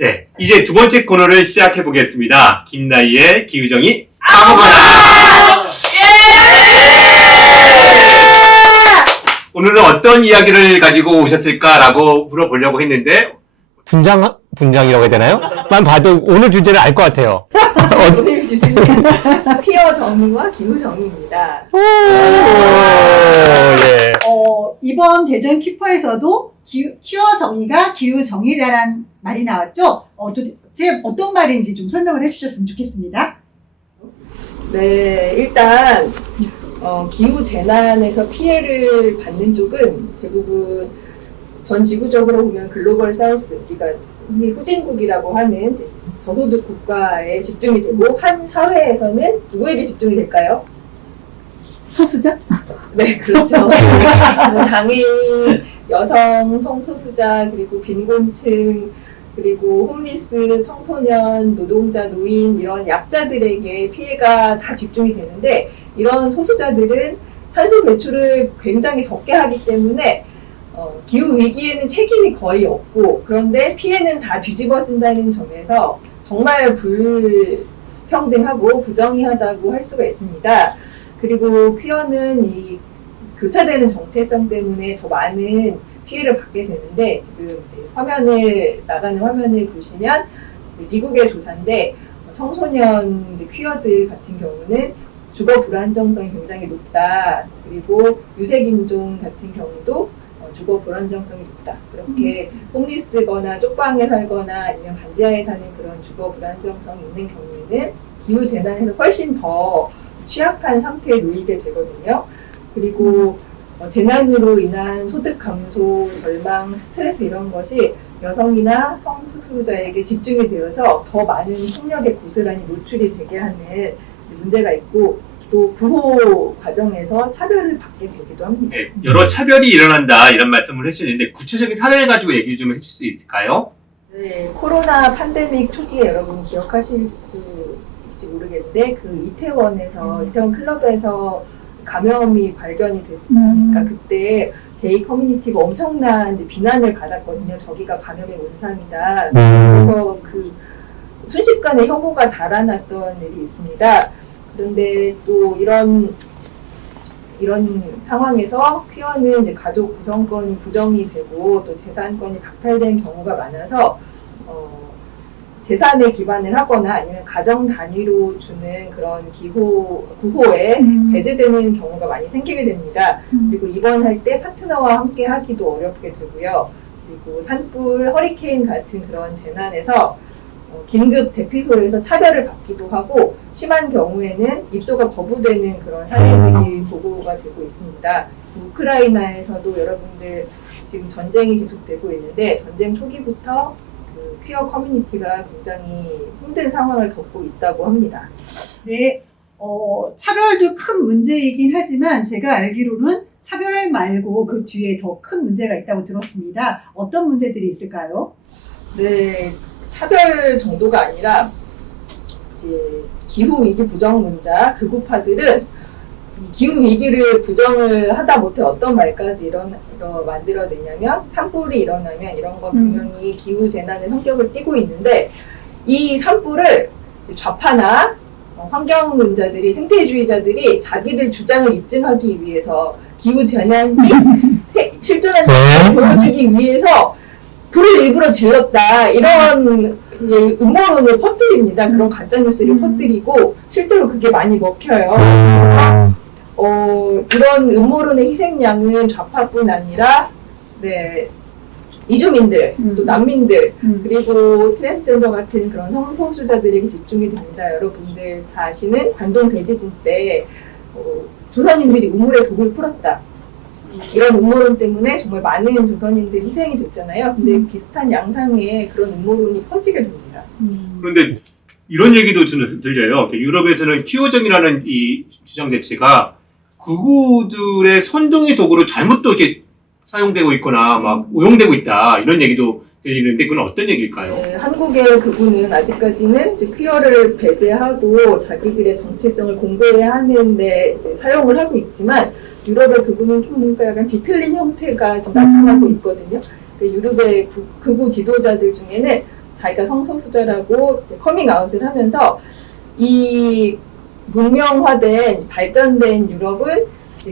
네, 이제 두 번째 코너를 시작해 보겠습니다. 김나희의 기우정이 아무거나! 오늘은 어떤 이야기를 가지고 오셨을까라고 물어보려고 했는데 분장이라고 해야 되나요? 만 봐도 오늘 주제를 알 것 같아요. 오늘 주제는 퀴어 정의와 기후 정의입니다. 예. 이번 대전 퀴퍼에서도 퀴어 정의가 기후 정의다라는 말이 나왔죠? 도대체 어떤 말인지 좀 설명을 해주셨으면 좋겠습니다. 네, 일단 기후 재난에서 피해를 받는 쪽은 대부분 전 지구적으로 보면 글로벌 사우스, 우리가 흔히 후진국이라고 하는 저소득 국가에 집중이 되고, 한 사회에서는 누구에게 집중이 될까요? 소수자? 네, 그렇죠. 장애인, 여성, 성소수자, 그리고 빈곤층, 그리고 홈리스, 청소년, 노동자, 노인 이런 약자들에게 피해가 다 집중이 되는데, 이런 소수자들은 탄소 배출을 굉장히 적게 하기 때문에 기후 위기에는 책임이 거의 없고, 그런데 피해는 다 뒤집어 쓴다는 점에서 정말 불평등하고 부정의하다고 할 수가 있습니다. 그리고 퀴어는 이 교차되는 정체성 때문에 더 많은 피해를 받게 되는데, 지금 나가는 화면을 보시면 미국의 조사인데, 청소년 퀴어들 같은 경우는 주거 불안정성이 굉장히 높다. 그리고 유색인종 같은 경우도 주거 불안정성이 높다. 그렇게 홈리스거나 쪽방에 살거나 아니면 반지하에 사는 그런 주거 불안정성이 있는 경우에는 기후 재난에서 훨씬 더 취약한 상태에 놓이게 되거든요. 그리고 재난으로 인한 소득 감소, 절망, 스트레스 이런 것이 여성이나 성소수자에게 집중이 되어서 더 많은 폭력에 고스란히 노출이 되게 하는 문제가 있고, 또 구호 과정에서 차별을 받게 되기도 합니다. 네, 여러 차별이 일어난다 이런 말씀을 해주셨는데 구체적인 사례를 가지고 얘기를 좀 해줄 수 있을까요? 네, 코로나 팬데믹 초기에 여러분 기억하실 수 있을지 모르겠는데, 그 이태원 클럽에서 감염이 발견이 됐으니까 그때 게이 커뮤니티가 엄청난 비난을 받았거든요. 저기가 감염의 온상이다. 그래서 그 순식간에 혐오가 자라났던 일이 있습니다. 그런데 또 이런 상황에서 퀴어는 이제 가족 구성권이 부정이 되고 또 재산권이 박탈된 경우가 많아서 재산에 기반을 하거나 아니면 가정 단위로 주는 그런 구호에 배제되는 경우가 많이 생기게 됩니다. 그리고 입원할 때 파트너와 함께 하기도 어렵게 되고요. 그리고 산불, 허리케인 같은 그런 재난에서 긴급 대피소에서 차별을 받기도 하고, 심한 경우에는 입소가 거부되는 그런 사례들이 보고가 되고 있습니다. 우크라이나에서도 여러분들 지금 전쟁이 계속되고 있는데, 전쟁 초기부터 그 퀴어 커뮤니티가 굉장히 힘든 상황을 겪고 있다고 합니다. 네, 차별도 큰 문제이긴 하지만 제가 알기로는 차별 말고 그 뒤에 더 큰 문제가 있다고 들었습니다. 어떤 문제들이 있을까요? 네, 차별 정도가 아니라 이제 기후 위기 부정론자 극우파들은 이 기후 위기를 부정을 하다 못해 어떤 말까지 만들어내냐면, 산불이 일어나면 이런 건 분명히 기후 재난의 성격을 띠고 있는데, 이 산불을 좌파나 환경론자들이, 생태주의자들이 자기들 주장을 입증하기 위해서 기후 재난이 실존한다고 보여주기 위해서 불을 일부러 질렀다, 이런 음모론을 퍼뜨립니다. 그런 가짜뉴스를 퍼뜨리고 실제로 그게 많이 먹혀요. 그래서 이런 음모론의 희생양은 좌파뿐 아니라 이주민들, 또 난민들, 그리고 트랜스젠더 같은 그런 성소수자들에게 집중이 됩니다. 여러분들 다 아시는 관동 대지진 때 조선인들이 우물에 독을 풀었다, 이런 음모론 때문에 정말 많은 조선인들이 희생이 됐잖아요. 근데 비슷한 양상의 그런 음모론이 퍼지게 됩니다. 그런데 이런 얘기도 들려요. 유럽에서는 퀴어정이라는 이 주장 자체가 극우들의 선동의 도구로 잘못 또 이렇게 사용되고 있거나 막 오용되고 있다, 이런 얘기도 들리는데 그건 어떤 얘기일까요? 네, 한국의 극우는 아직까지는 이제 퀴어를 배제하고 자기들의 정체성을 공개해야 하는데 사용을 하고 있지만, 유럽의 극우는 좀 뭔가 약간 뒤틀린 형태가 좀 나타나고 있거든요. 유럽의 극우 지도자들 중에는 자기가 성소수자라고 커밍아웃을 하면서 이 문명화된 발전된 유럽은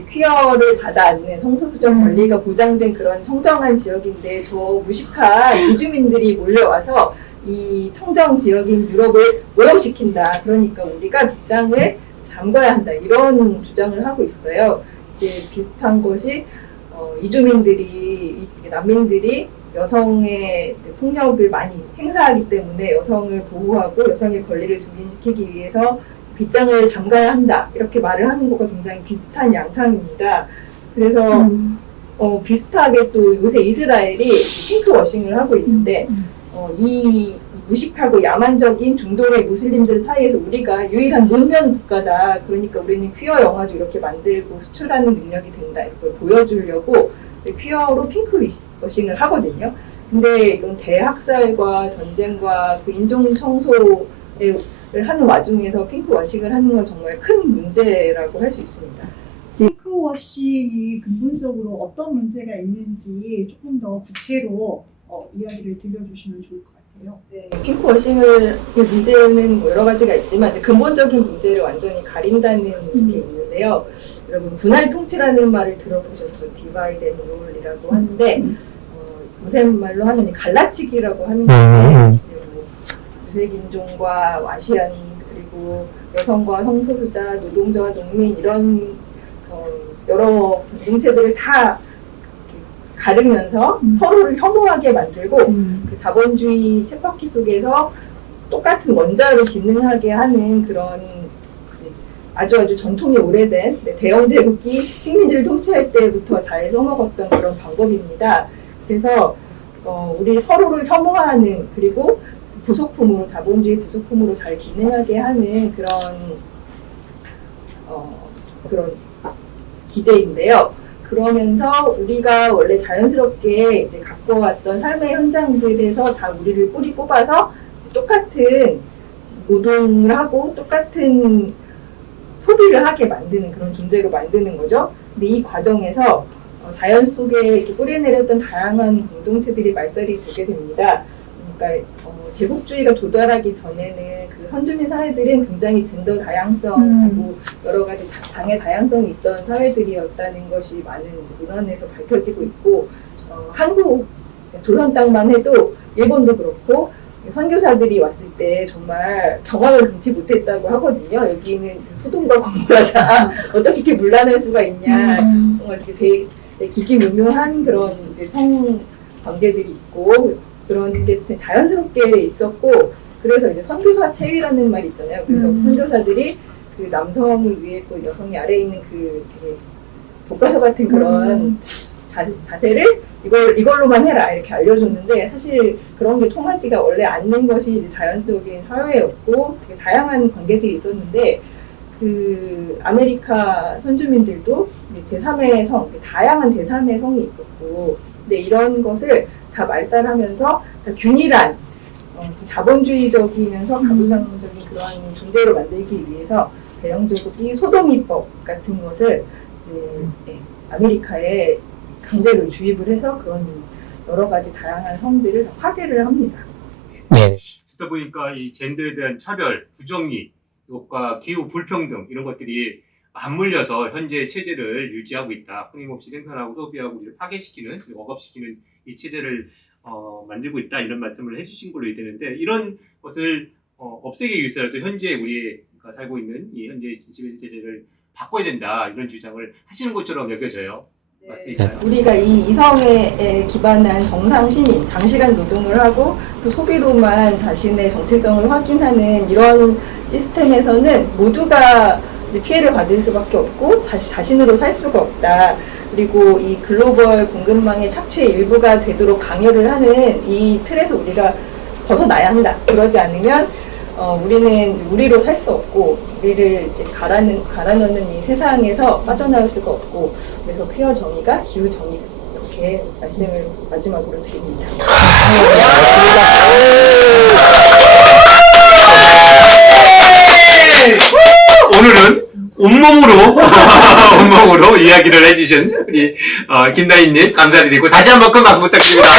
퀴어를 받아 안는 성소수자 권리가 보장된 그런 청정한 지역인데 저 무식한 이주민들이 몰려와서 이 청정 지역인 유럽을 오염시킨다. 그러니까 우리가 빗장을 잠가야 한다. 이런 주장을 하고 있어요. 이제 비슷한 것이 이주민들이 난민들이 여성의 폭력을 많이 행사하기 때문에 여성을 보호하고 여성의 권리를 증진시키기 위해서 빗장을 잠가야 한다 이렇게 말을 하는 것과 굉장히 비슷한 양상입니다. 그래서 비슷하게 또 요새 이스라엘이 핑크워싱을 하고 있는데 이 무식하고 야만적인 중동의 무슬림들 사이에서 우리가 유일한 문명 국가다. 그러니까 우리는 퀴어 영화도 이렇게 만들고 수출하는 능력이 된다. 이걸 보여주려고 퀴어로 핑크워싱을 하거든요. 근데 이건 대학살과 전쟁과 그 인종 청소를 하는 와중에서 핑크워싱을 하는 건 정말 큰 문제라고 할 수 있습니다. 핑크워싱이 근본적으로 어떤 문제가 있는지 조금 더 구체로 이야기를 들려주시면 좋을 것 같아요. 네, 핑크워싱을 문제는 뭐 여러 가지가 있지만 이제 근본적인 문제를 완전히 가린다는 게 있는데요. 여러분 분할 통치라는 말을 들어보셨죠? 디바이드 앤 룰이라고 하는데 요새 말로 하면 갈라치기라고 하는 건데 유색 인종과 아시안 그리고 여성과 성소수자, 노동자와 농민 이런 여러 공동체들을 다 가르면서 서로를 혐오하게 만들고 그 자본주의 쳇바퀴 속에서 똑같은 원자로 기능하게 하는 그런 아주 전통이 오래된 대영 제국이 식민지를 통치할 때부터 잘 써먹었던 그런 방법입니다. 그래서 우리 서로를 혐오하는 그리고 부속품으로 자본주의 부속품으로 잘 기능하게 하는 그런 기제인데요. 그러면서 우리가 원래 자연스럽게 이제 갖고 왔던 삶의 현장들에서 다 우리를 뿌리 뽑아서 똑같은 노동을 하고 똑같은 소비를 하게 만드는 그런 존재로 만드는 거죠. 근데 이 과정에서 자연 속에 이렇게 뿌리내렸던 다양한 공동체들이 말살이 되게 됩니다. 그러니까 제국주의가 도달하기 전에는 그 선주민 사회들은 굉장히 젠더 다양성하고 여러 가지 장애 다양성이 있던 사회들이었다는 것이 많은 문헌에서 밝혀지고 있고 한국 조선 땅만 해도 일본도 그렇고 선교사들이 왔을 때 정말 경악을 금치 못했다고 하거든요. 여기는 소돔과 고모라다 어떻게 이렇게 문란할 수가 있냐. 정말 이렇게 되게 기기묘묘한 그런 이제 성 관계들이 있고 그런 게 자연스럽게 있었고 그래서 이제 선교사 체위라는 말이 있잖아요. 그래서 선교사들이 그 남성이 위에 또 여성이 아래에 있는 그 되게 교과서 같은 그런 자세를 이걸로만 해라 이렇게 알려줬는데 사실 그런 게 통하지가 원래 않는 것이 이제 자연스러운 사회였고 되게 다양한 관계들이 있었는데 그 아메리카 선주민들도 제3의 성, 다양한 제3의 성이 있었고 근데 이런 것을 다 말살하면서 다 균일한 자본주의적이면서 가부장적인 그러한 존재로 만들기 위해서 대영제국이 소돔이법 같은 것을 이제 아메리카에 강제로 주입을 해서 그런 여러 가지 다양한 성들을 다 파괴를 합니다. 네. 듣다 보니까 이 젠더에 대한 차별, 부정의, 이것과 기후 불평등 이런 것들이 맞물려서 현재 체제를 유지하고 있다. 끊임없이 생산하고 소비하고 파괴시키는, 억압시키는 이 체제를 만들고 있다. 이런 말씀을 해주신 걸로 되는데 이런 것을 없애기 위해서라도 현재 우리가 살고 있는 이 현재 지배적 체제를 바꿔야 된다. 이런 주장을 하시는 것처럼 여겨져요. 맞습니까? 우리가 이 이성에 기반한 정상 시민, 장시간 노동을 하고 또 소비로만 자신의 정체성을 확인하는 이런 시스템에서는 모두가 이제 피해를 받을 수밖에 없고 다시 자신으로 살 수가 없다. 그리고 이 글로벌 공급망의 착취의 일부가 되도록 강요를 하는 이 틀에서 우리가 벗어나야 한다. 그러지 않으면 우리는 우리로 살 수 없고 우리를 이제 갈아넣는 이 세상에서 빠져나올 수가 없고 그래서 퀴어 정의가 기후 정의 이렇게 말씀을 마지막으로 드립니다. 오늘은 온몸으로 이야기를 해주신 우리 김다희님 감사드리고 다시 한번 큰 박수 부탁드립니다.